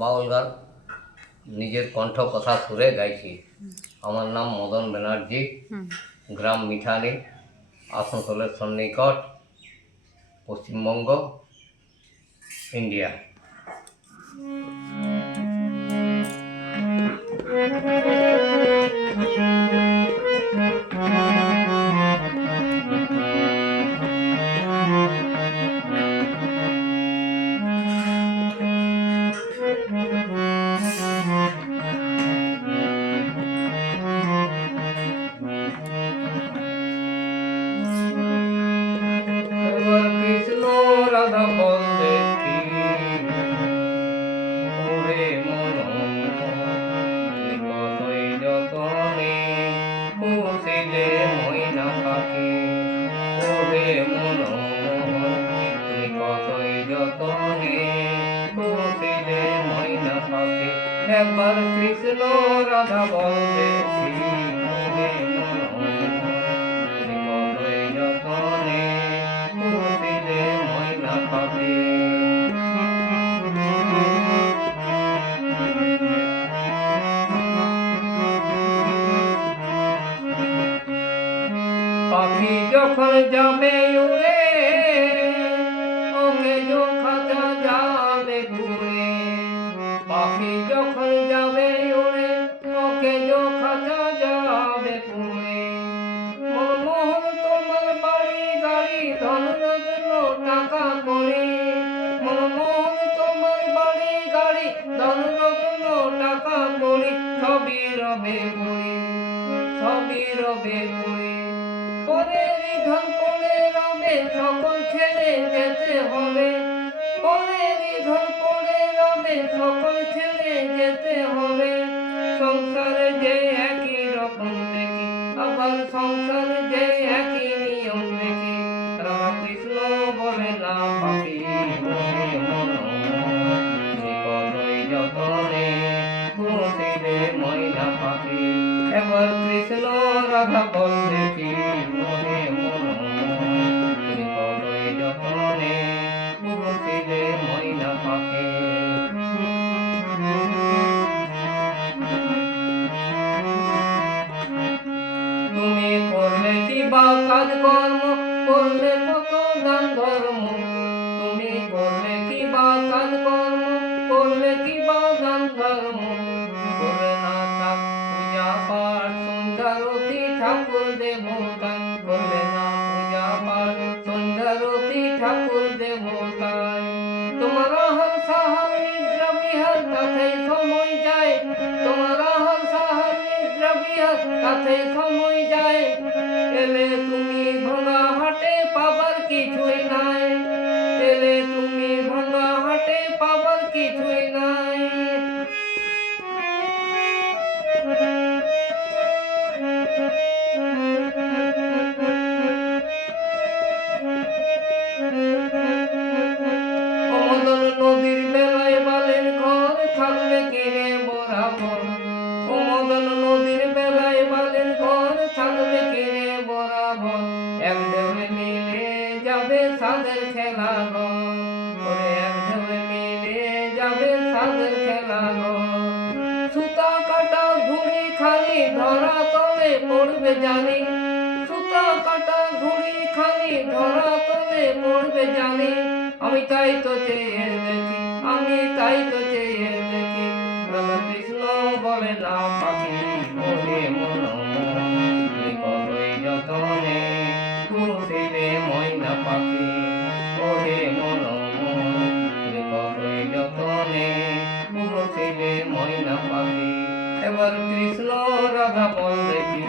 বাউল গান নিজের কণ্ঠ কথা সুরে গাইছি। আমার নাম মদন ব্যানার্জি, গ্রাম মিঠানি, আসানসোলের সন্নিকট, পশ্চিমবঙ্গ, ইন্ডিয়া। কৃষ্ণ রাধা বন্দে কি ওরে মন কতই যতনে খুশিলে ময়না পাখি, ওরে মন কতই যতনে খুশিলে ময়না পাখি। একবার কৃষ্ণ রাধা বন্দে কি ওরে মন কতই যতনে খুশিলে ময়না পাখি। পাখি যখন যাবে উড়ে ওকে খাঁচা যাবে ঘুরে, পাখি যখন যাবে উড়ে ওকে খাঁচা যাবে ঘুরে। মনমোহন তোমার বাড়ি গাড়ি ধন রত্ন টাকা কড়ি, মনমোহন তোমার বাড়ি গাড়ি ধন রত্ন টাকা কড়ি, সবই রবে বুড়ি, সবই রবে বুড়ি। পরের ধন পরে রবে সকল ছেড়ে যেতে হবে, পরের ধন পরে রবে সকল ছেড়ে যেতে হবে। সংসারে যে একই রকম দেখি, আবার সংসারে যে একই নিয়ম দেখি। রাধা কৃষ্ণ বলে না পাখি ওরে মন কতই যতনে খুশিলে ময়না পাখি। এবার কৃষ্ণ রাধা বন্দে কি ওরে মন কতই যতনে খুশিলে ময়না পাখি। তুমি করলে কি বা কাজ কর্ম, করলে কত দান ধর্ম, তুমি করলে কি বা কাজ কর্ম, করলে কি বা দান ধর্ম। করে না থাক পূজা পাঠ সন্ধ্যারতি ঠাকুর দেবতায়, করলে না পূজা পাঠ সন্ধ্যারতি ঠাকুর দেবতায়। তোমার আহার সাহার নিদ্রা বিহার তাতেই সময় যায়, তোমার আহার সাহার নিদ্রা বিহার তাতেই সময় যায়। এলে তুমি ভাঙা হাটে পাবার কিছুই নাই, এলে তুমি ভাঙা হাটে পাবার কিছুই নাই। মদন নদীর বেলায় বালের ঘর থাকবে কিনে বরাবর, ও মদন নদীর বেলায় বালের ঘর থাকবে কিনে বরাবর। এক ঢেউয়ে মিলে যাবে সাদের খেলা ঘর, ওরে এক ঢেউয়ে মিলে যাবে সাদের খেলা ঘর। সুতা কাটা ঘুড়ি খালি ধরা তলে পড়বে জানি, সুতা কাটা ঘুড়ি খালি ধরা তলে পড়বে জানি। আমি তাই তো চেয়ে দেখি, আমি তাই তো চেয়ে দেখি। রাধা কৃষ্ণ বলে না পাখি ওরে মন কতই যতনে খুশিলে ময়না পাখি, ওরে মন কতই যতনে খুশিলে ময়না পাখি। এবার কৃষ্ণ রাধা বন্দে কি